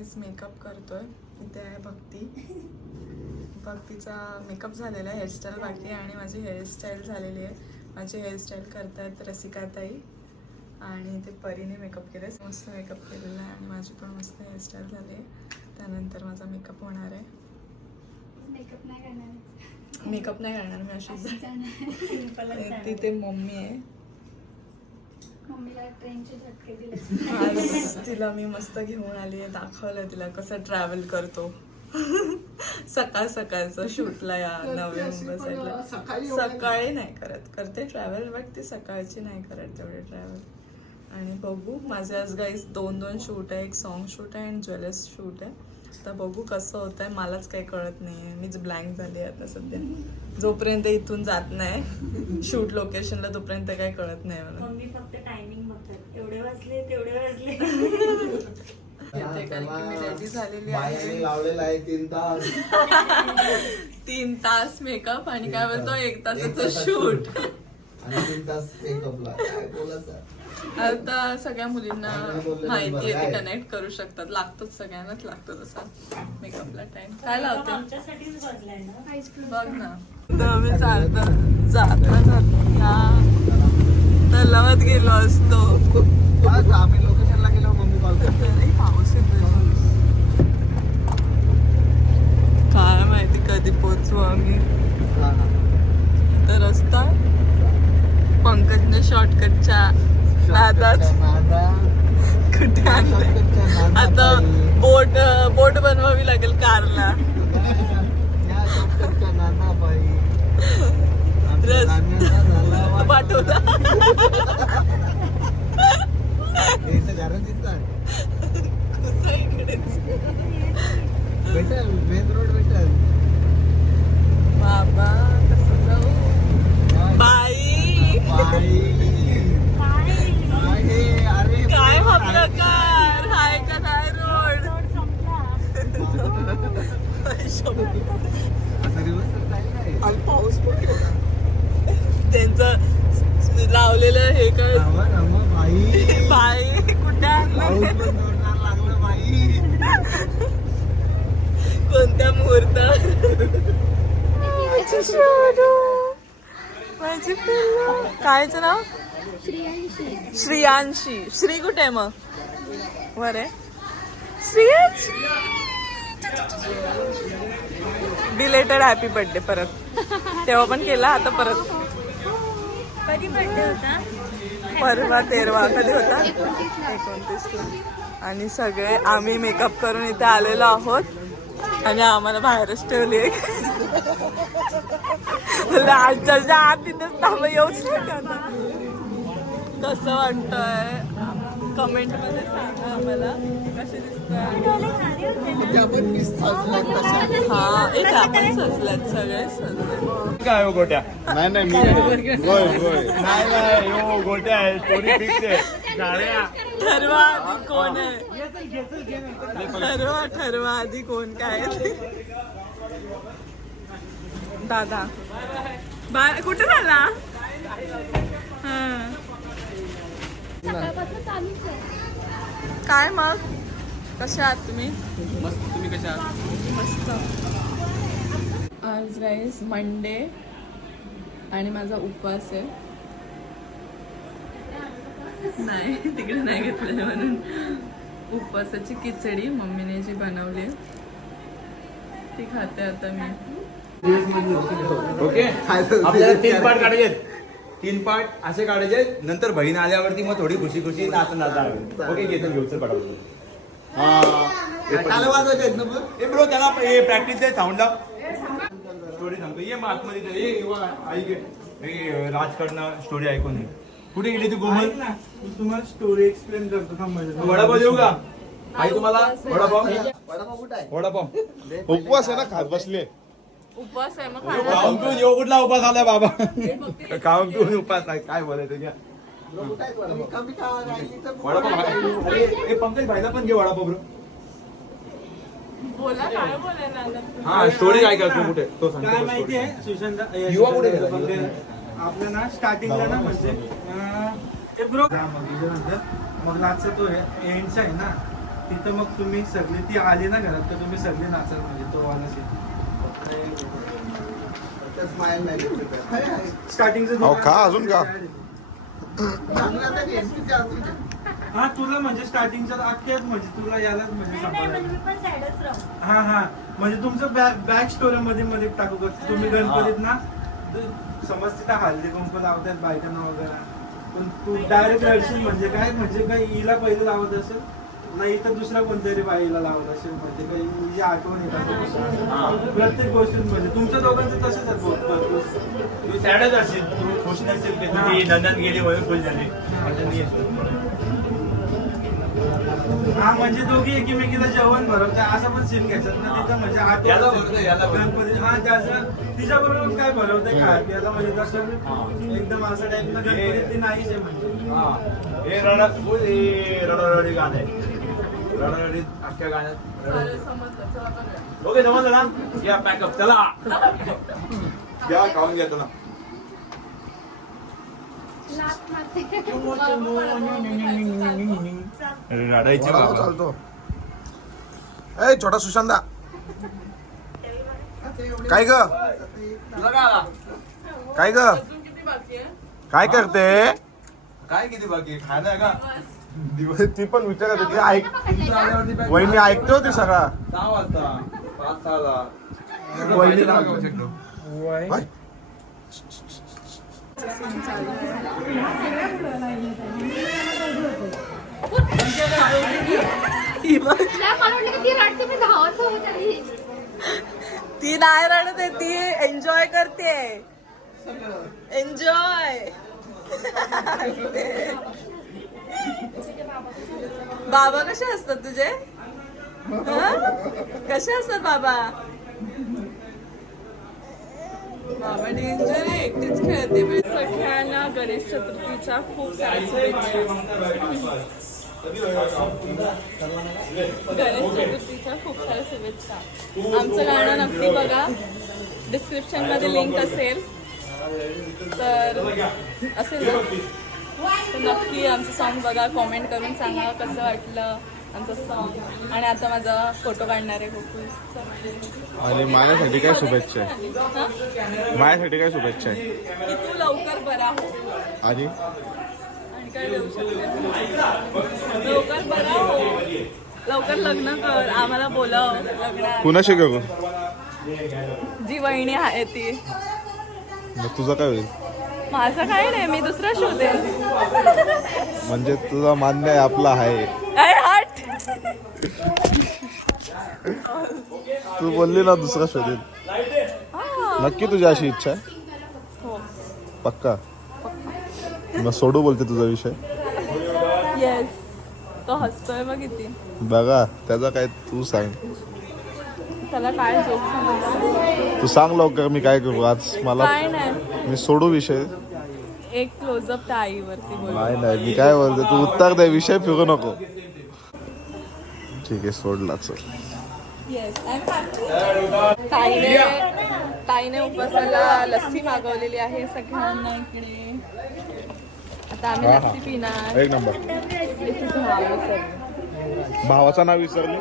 गाईस makeup करतोय. इथे आहे भक्ती. भक्तीचा मेकअप झालेला आहे हेअरस्टाईल बाकी आहे आणि माझी हेअरस्टाईल झालेली आहे. माझी हेअरस्टाईल करतायत रसिकाताई आणि ते परीने मेकअप केलं मस्त मेकअप केलेला आहे आणि माझी पण मस्त हेअरस्टाईल झाली आहे. त्यानंतर माझा मेकअप होणार आहे. मेकअप नाही करणार. मेकअप नाही करणार मी अशीच जाणार. तिथे मम्मी आहे. मम्मीला ट्रेनचे झटके दिले. आज तिला मी मस्त घेऊन आली आहे दाखवलं तिला कसं ट्रॅव्हल करतो. सकाळ सकाळचं शूटला या नवी मुंबई साईडला सकाळी नाही करत करते ट्रॅव्हल बट ती सकाळची नाही करत तेवढे ट्रॅव्हल आणि बघू माझे आज गाईस दोन दोन शूट आहे एक सॉन्ग शूट आहे आणि ज्वेलर्स शूट आहे. तर बघू कसं होत आहे मलाच काही कळत नाही आहे मीच ब्लँक झाली आहे आता सध्या. जोपर्यंत इथून जात नाही शूट लोकेशनला तोपर्यंत काही कळत नाही मला. मम्मी फक्त टायमिंग बघतात. एवढे वाजले तेवढे वाजले. येते कारण की? मी ready झालेली आहे. लावलेला आहे तीन तास. तीन तास मेकअप आणि काय बोलतो एक तासाचं शूट आणि तीन तास मेकअपला काय बोलायचं? आता सगळ्या मुलींना माहिती आहे ते? कनेक्ट करू शकतात. लागतोच सगळ्यांनाच लागतो तसा. मेकअपला टाइम काय लावते? बघ ना. तर मी चालता. जाता जाता तलावात गेलो असतो. आम्ही लोकेशनला गेलो मम्मी कॉल करते पाऊस येतोय. काय माहिती कधी पोचू आम्ही. तर रस्ता. पंकजने शॉर्टकटच्या नादात. कुठे आता. बोट बोट बनवावी लागेल कारला या शॉर्टकटच्या नादाबाई. आमच्या रस. नाण्याचा झाला वाटा. पाठवला हे इथं घरात दिसतात. कसं इकडेच भेटेल मेन रोड भेटेल बाबा कसं जाऊ बाई बाई. काय हे? अरे काय बाई. म्हटलं कार हाय का काय रोड रोड संपला आता दिवस तर जाईल काय? आणि पाऊस पण गेला. त्यांचं लावलेलं हे काय? रामा, रामा, बाई. बाई कोणत्या मुहूर्तात माझी कायचं नाव? श्रेयांशी. श्री कुठे आहे मग? वर. आहे श्रियांश? बिलेटेड हॅपी बर्थडे परत. तेव्हा पण केला आता परत. कधी बर्थडे होता? परवा तेरवा कधी होता? एकोणतीसला आणि सगळे आम्ही मेकअप करून इथे आलेलो आहोत. आणि आम्हाला बाहेरच ठेवली आजच्या आत तिथेच थांब येऊच नाही कसं वाटतंय? कमेंटमध्ये सांगा आम्हाला. कसे हा एक आपण सजल्यात सगळे सजले काय हो गोट्या? नाही नाही मी गोय गोय नाही नाही हो गोट्या आहे स्टोरी फिक्स आहे ठरवा आधी कोण आहे. ठरवा ठरवा आधी कोण काय. दादा. बा कुठे झाला? हा. काय मग? कशा आहात तुम्ही? मस्त. तुम्ही कशा मस्त. आज गाईज मंडे आणि माझा उपवास आहे. नाही तिकडे नाही घेतलं म्हणून. उपवासाची खिचडी मम्मीने जी बनवली ती खाते आता मी. ओके आपल्याला तीन पार्ट काढायचे आहेत. तीन पार्ट असे काढायचे. नंतर बहीण आल्यावरती मग थोडी खुशी खुशी नाचत नाचत ओके घेतो घेऊ चल पटापट. हा. ना ब्रो? त्याला हे प्रॅक्टिस आहे साऊंड लाव स्टोरी सांगतो. ये मग आतमध्ये. ये हे राजकडनं स्टोरी ऐकून घे. कुठे गेली तू कोमल? तुम्हाला स्टोरी एक्सप्लेन करतो वडापाव देऊ का? आई तुम्हाला? वडापाव? वडापाव? कुठं आहे? वडापाव. उपवास आहे ना खात बसले उपवास आहे मग खाणार काऊन पिऊन येऊ कुठला उपास आलाय बाबा काऊन पिऊन उपास आहे काय बोलायचं घ्या वडापाव? खा. अरे हे पंकज भाईला पण घे वडापाव ब्रो बोला काय बोलायला आलं? हा स्टोरी काय करतो कुठे तो सांगतो काय बघ माहिती story. आहे सुशांत युवा कुठे गेला? आपलं ना स्टार्टिंगला ना म्हणजे अं, ते ब्रो मग लास्टचा तो एंडचा आहे ना तिथं मग तुम्ही सगळे ती आली ना घरात तर तुम्ही सगळे नाचाल म्हणजे तो वाला scene. स्टार्टिंगचं खा अजून का? हा तुला म्हणजे स्टार्टिंगच्या अख्ख्याच म्हणजे तुला यालाच म्हणजे म्हणजे हा हा. म्हणजे तुमचं बॅक बॅक स्टोरी मध्ये मध्ये टाकू करतो तुम्ही गणपतीत ना तू- समज तिथं हल्दी कुंकू लावतात बायकांना वगैरे. पण तू डायरेक्ट रडशील म्हणजे काय? म्हणजे काय हिला पहिले लावत असेल? नाही तर दुसऱ्या कोणतरी बाईला लावत असेल म्हणजे काही हिची आठवण येतात. प्रत्येक गोष्टीत म्हणजे तुमच्या दोघांचं तसंच आहे बहुत- भरपूर. तू सॅडच असेल तू खुश नसेल की नंदन गेली म्हणून खुश झाली. म्हणजे. हा म्हणजे दोघी एकमेकीला जेवण भरवतात असं पण सीन घ्यायचं. ना तिथं म्हणजे भरवतं, भरवतं. गणपती हा त्याचं तिच्या बरोबर काय भरवतंय काय? याला म्हणजे तसं एकदम असं टाईप ना गणपती ते नाहीच आहे म्हणजे. हा. हे रडा फुल रडारडी गाणं आहे. रडारडी अख्ख्या गाण्यात चालेल, समजलं. चला बघूया. ओके समजलं ना? या पॅकअप चला. घ्या खाऊन घ्या तुला लाथ मारते. रडायची चालतो बाबा. चालतो. ए छोटा सुशांता काय ग? तुला काय आला काय ग? अजून किती बाकी आहे? काय करते? काय किती बाकी आहे? खाणं आहे का ती पण विचारत होती ऐक. वहिनी ऐकते होती सगळा. सहा वाजता पाच सहाला वहिनी ती नाही रडत आहे ती एन्जॉय करते. एन्जॉय बाबा कसे असतात तुझे? कसे असतात बाबा? बाबा डेंजर आहे एकटीच खेळते मी सगळ्यांना गणेश चतुर्थीच्या खूप साऱ्या शुभेच्छा. गणेश चतुर्थीच्या खूप साऱ्या शुभेच्छा. आमचं गाणं नक्की बघा. डिस्क्रिप्शनमध्ये लिंक असेल. तर असेल ना? तर नक्की आमचं सॉन्ग बघा कॉमेंट करून सांगा कसं वाटलं आमचं सॉन्ग आणि आता माझा फोटो काढणार आहे गोकुळ आणि माझ्यासाठी काय शुभेच्छा आहे? माझ्यासाठी काय शुभेच्छा आहे? की तू लवकर बरा हो. आणि? आणि काय देऊ शकते? लवकर बरा हो. लवकर लग्न कर आम्हाला बोलाव लग्नात. कुणाशी करू जी वहिनी आहे ती. मग तुझं काय होईल? माझं काय नाही मी दुसरा शोधेन. म्हणजे तुझा मान्य आहे आपला आहे. काय हट. तू बोलली ना दुसरा शोधेल नक्की तुझी अशी इच्छा आहे? हो. पक्का? मग सोडू बोलते तुझा विषय? येस तो हसतोय बघ किती बघा त्याचा काय तू सांग. त्याला काय जोक तू सांग लवकर मी काय करू आज? मला काय नाही. मी सोडू विषय. एक क्लोजअप त्या आईवरती बोल. नाही नाही मी काय बोलते तू उत्तर दे विषय फिरू नको. ठीक आहे सोडला चल. येस ताईने ताईने उपवासाला लस्सी मागवलेली आहे सगळ्यांना इकडे. आता आम्ही. लस्सी पिणार. एक नंबर. विसरले. भावाचं नाव विसरलो.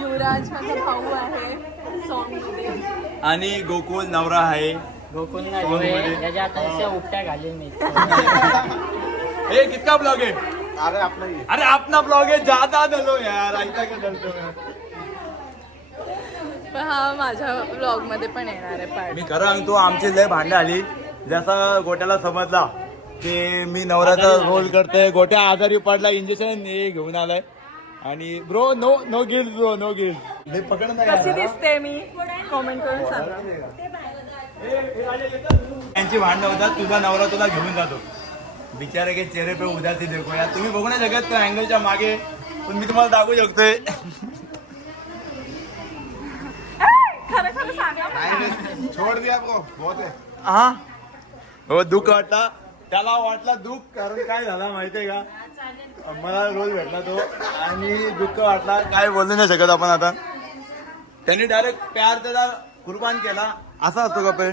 युवराज माझा भाऊ आहे. सॉन्गमध्ये आणि गोकुळ नवरा आहे. गोकुलमध्ये. त्याच्या आता उपट्या घालेल मी. हे कितना ब्लॉग है अरे आपला अरे अपना ब्लॉग है ज्यादा डलो यार. डलतो मैं पण हा माझ्या ब्लॉगमध्ये पण येणार आहे पार्ट मी खरं सांगतो आमची लय भांडण आली. जसा गोट्याला समजला की मी नवऱ्याचा रोल करतोय. गोट्या आजारी पडला इंजेक्शन हे घेऊन आलाय. आणि bro no no guild bro no guild हे पकड कशी नाही दिसते मी? कमेंट करून सांगा. त्यांची भांडणं होतात तुझा नवरा तुला घेऊन जातो. बिचारे के चेहरे पे उदासी देखो यार. तुम्ही बघू नाही शकत त्या अँगलच्या मागे पण मी तुम्हाला दाखवू शकतोय. खरं खरं सांगा छोड दिया ब्रो बहुत है हा? हो दुःख वाटला. त्याला वाटला दुःख कारण काय झाला माहितीये का? मला रोल भेटला तो. आणि दुःख वाटला काय बोलू नाही शकत आपण आता. त्यांनी डायरेक्ट प्यार त्याला कुर्बान केला. असा असतो का पे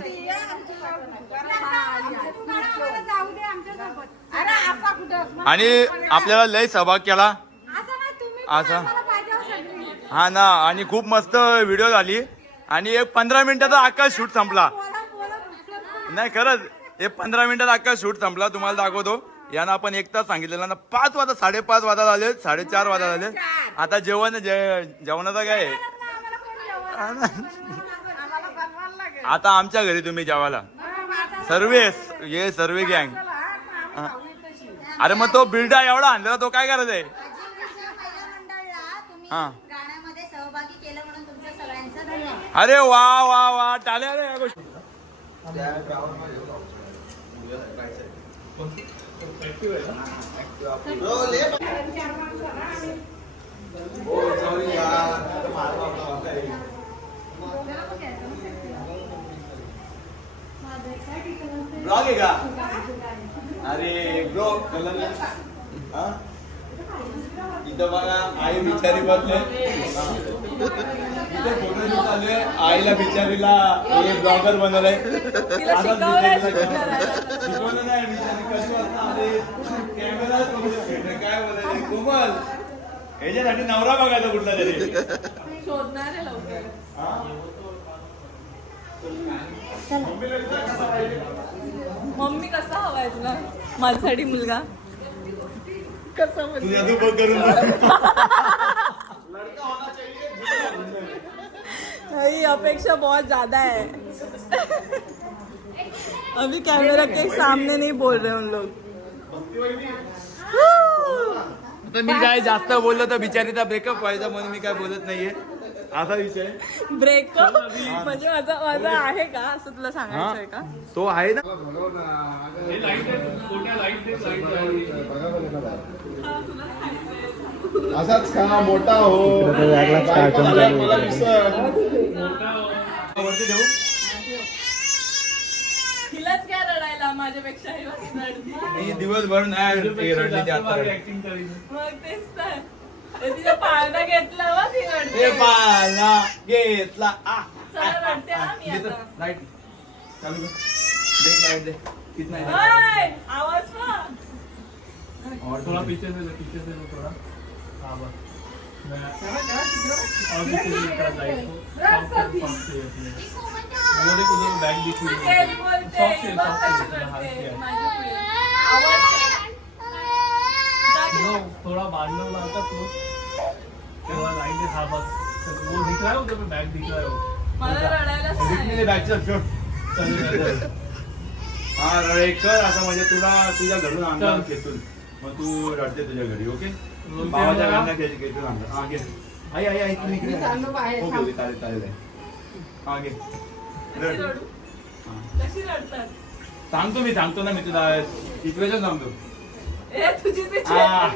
आणि आपल्याला लय सहभाग केला. असा. हा ना आणि खूप मस्त व्हिडिओ झाली. आणि एक पंधरा मिनिटाचा अख्खा शूट संपला. नाही खरंच एक पंधरा मिनिटात अख्खा शूट संपला. तुम्हाला दाखवतो. यानं आपण एक तास सांगितलेला ना पाच वाजता साडेपाच वाजता झाले साडेचार वाजता झाले. आता जेवण जे- जेवणाचं काय आहे? आता आमच्या घरी तुम्ही जेवायला. सर्वे ये सर्वे गँग. अरे मग तो बिल्डा एवढा आणलेला तो काय करायचा आहे? हा. गाण्यामध्ये सहभागी केलं म्हणून तुमच्या सगळ्यांचं धन्यवाद. अरे वा वा वा टाळ्या रे या गोष्टी. ब्लॉग आहे का? अरे ब्रो इथं बघा आई बिचारी बसले. इथे फोटो शूट चालू आहे. आईला बिचारीला हे ब्लॉगर बनवलंय. शिकवलं नाही बिचारी कशी वाजता आली कॅमेरा काय बोलायचे कोमल ह्याच्यासाठी नवरा बघायचा कुठला तरी. मम्मी कसा हवाय तुला माझ्यासाठी मुलगा? कसा तुझ्या तू बघ करून नहीं अपेक्षा बहुत ज्यादा है अभी कैमरा के सामने नहीं बोल रहे उन लोग. तर मी. काय जास्त बोललो तर बिचारीचा ब्रेकअप व्हायचा म्हणून मी काय बोलत नाहीये. असा विषय ब्रेकअप म्हणजे माझा माझा आहे का? असं तुला सांगायचं आहे का? तो आहे ना. असाच खा मोठा हो. मला विसर. वरती ठेवू? हिलाच काय रडायला माझ्यापेक्षा? ही रडती. मी दिवसभर नाही रडली ते आता रडली. मग तेच तर. पाळणा घेतला वा ती ए रडते पाला घेतला. आ चला रडते हा मी आता. लाइट चालू कर. दे लाइट दे. किती नाही ओय, आवाज पण थोड़ा पीछे से पीछे से थोड़ा. हाँ बस. और पीछे सॉफ्ट उधर बैग है सॉफ्ट सॉफ्ट थोड़ा बांधने वाला होता तो थोड़ा लाइट है हाँ बस तो वो दिख रहा है उधर पे बैग दिख रहा है वो मला हा रडे कर असं म्हणजे तुला तुझ्या घरून आणणार खेचून. मग तू रडते तुझ्या घरी ओके? भावाच्या हा घे आई आई आई तुम्ही इकडे ओके ओके चालेल चालेल हा घे कशी रड रडू? हा. कशी रडतात सांगतो मी सांगतो ना मी तुला सिच्युएशन सांगतो ए तुझी situation. हा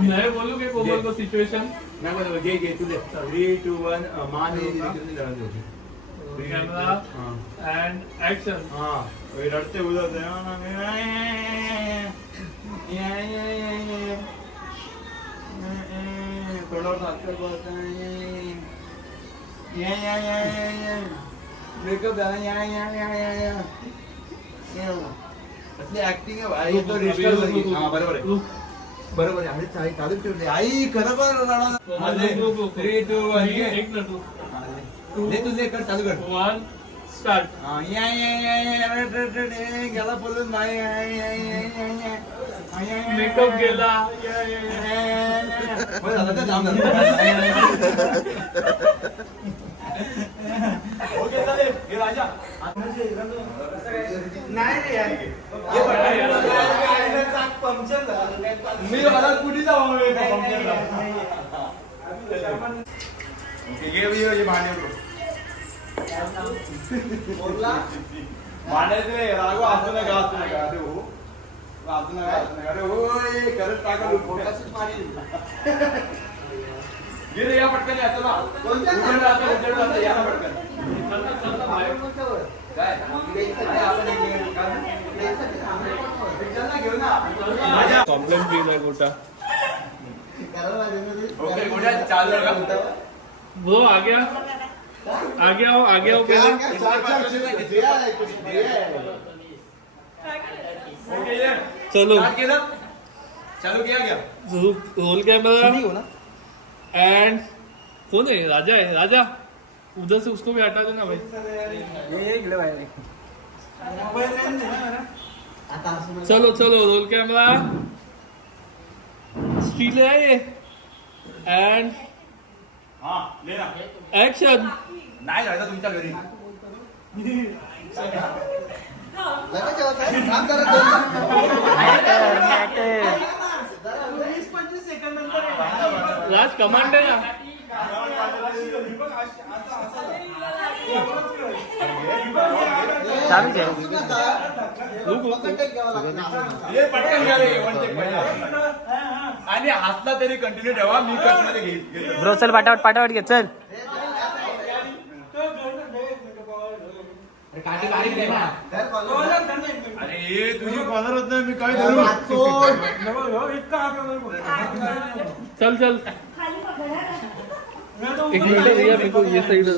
मैं बोलूँगे कोमल को सिचुएशन नाही बरोबर घे घे तुझे थ्री टू वन मान कैमरा एंड एक्शन हा रडते उधर थोड़ा ब्रेकअप झाला या या या या या असली ऍक्टिंग आहे भाई तो रिस्टर हा बरोबर आहे बरोबर आहे अरे चालेल चालू ठेवले आई खरं बरं थ्री टू वन एक ना तू तुझे कर चालू कर. वन स्टार्ट हा, गेला बोलून नाही या, या, या, या, या. हा, या, या, या, मेकअप. गेला. हे. मी मला कुठे जाऊ भांडे भांडायचे रागो असू नका असू नका. अरे हो. असू नका असू नका. अरे हो खरंच टाका. घे रे या पटकन या चला. उजेड राहतो, उजेड राहतो, या ना पटकन. काय? काय आपण एक मिनिट का? चल ना, घेऊ ना. राजा. कॉम्प्लेन केला गोटा. ओके गोड्या चालू का? वो आ गया. आगे आओ आगे आओ पहले चलो। चालू। किया क्या रोल कैमरा एंड कौन है? राजा है राजा। उधर से उसको भी हटा देना भाई. चलो चलो रोल कैमरा। स्टील है ये। एंड हा एक्शन नाही जायचं तुमच्या घरी लगेच जेवत आहे. वीस पंचवीस सेकंद नंतर कमांड ना. हे पटकन घ्या रे, one take. आणि हातला तरी कंटिन्यू ठेवा मी घेईल ब्रो चल पाटावट पाटावट घे चल धर कॉलर. अरे हे तुझी कॉलर होत नाही मी काय धरू. हो, इतका. चल चल. एक मिनट भैया मेरे को ये साइड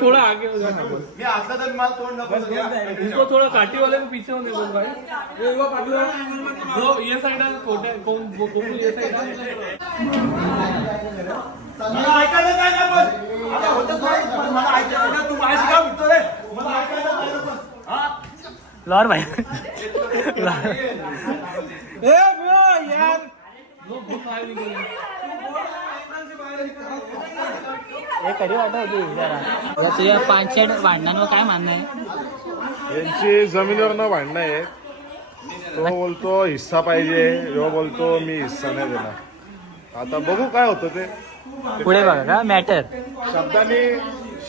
थोड़ा आगे हो जाना बस मी हातला तर मला तोंड नको थोड़ा काटी वाले को पीछे होने दो भाई. ये वो साइड कोटे कौन वो कौन ये साइड मला ऐकायला काय नाही पण आता पण मला ऐकायला नाही. तू माझ्याशी का उठतो रे लॉर भाई हे कधी वाटत होती जरा तुझ्या पाचशे भांडणांवर काय मानणं आहे? यांची जमिनीवर न भांडणं आहे तो बोलतो हिस्सा पाहिजे. ह्यो बोलतो मी हिस्सा नाही देणार. आता बघू काय होतं ते. पुढे बघा का मॅटर शब्दांनी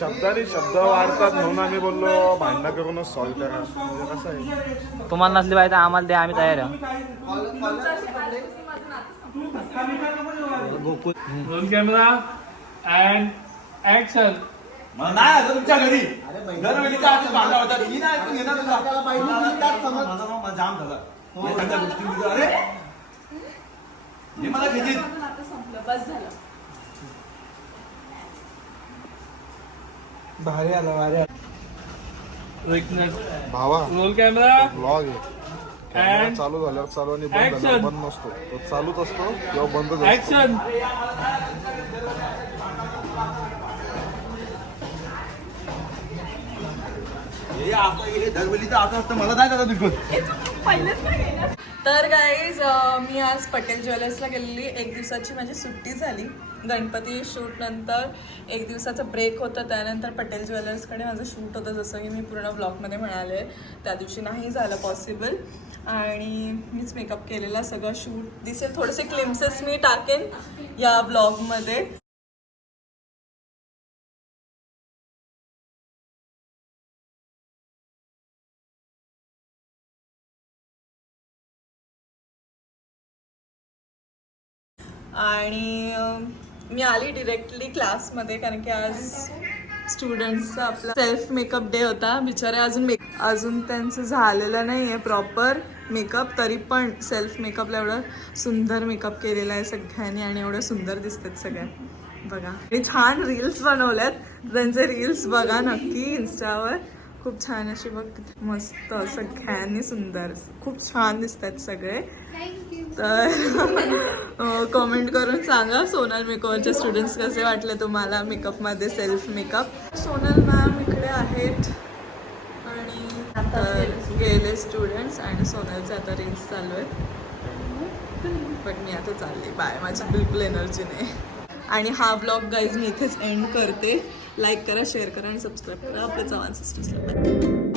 शब्दांनी शब्द वाढतात म्हणून आम्ही बोललो भांडणं करूनच सॉल्व्ह करा. म्हणजे कसं आहे? तुम्हाला नसली पाहिजे तर आम्हाला द्या आम्ही तयार आहे. कैमरा एंड एक्शन मला नाही तुमच्या घरी. भांडा ही नाही ऐकून घेणार तुला. आपल्याला पाहिजे ना, त्यात समज. माझा मग माझा जाम झाला. सगळ्या गोष्टी मी अरे! हे मला घेतील. भारी आला भारी आला. एक मिनट भावा रोल कैमरा ब्लॉग आहे. चालू झाल्यावर चालू आणि बंद. झाल्यावर बंद नसतो. तो चालूच असतो किंवा बंदच असतो. एक्शन हे असं हे दरवेळीचं असं असतं. मला नाही का दुःख तर गाईज मी आज पटेल ज्वेलर्सला गेलेली. एक दिवसाची माझी सुट्टी झाली. गणपती शूट नंतर एक दिवसाचा ब्रेक होता. त्यानंतर पटेल ज्वेलर्सकडे माझं शूट होतं जसं की मी पूर्ण ब्लॉगमध्ये म्हणाले. त्या दिवशी नाही झालं पॉसिबल आणि मीच मेकअप केलेला सगळं शूट दिसेल थोडेसे क्लिम्सेस मी टाकेन या ब्लॉगमध्ये आणि मी आली डिरेक्टली क्लासमध्ये कारण की आज स्टुडंट्सचा आपला सेल्फ मेकअप डे होता. बिचारे अजून मेक अजून त्यांचं झालेलं नाही आहे प्रॉपर मेकअप तरी पण सेल्फ मेकअपला एवढं सुंदर मेकअप केलेला आहे सगळ्यांनी आणि एवढं सुंदर दिसतात सगळ्या बघा. आणि छान रील्स बनवल्यात. त्यांचे रील्स बघा नक्की इन्स्टावर खूप छान अशी बघ किती मस्त सगळ्यांनी सुंदर. खूप छान दिसतात सगळे. तर कमेंट करून सांगा सोनल मेकअपचे स्टुडंट्स कसे वाटले तुम्हाला मेकअपमध्ये सेल्फ मेकअप सोनल मॅम इकडे आहेत. आणि तर गेले स्टुडंट्स आणि सोनलचे आता रील्स चालू आहेत. पण मी आता चालले. बाय माझी बिलकुल एनर्जी नाही. आणि हा ब्लॉग गाईज मी इथेच एंड करते. लाईक करा शेअर करा आणि सबस्क्राईब करा. आपल्या चव्हाण सिस्टर्सला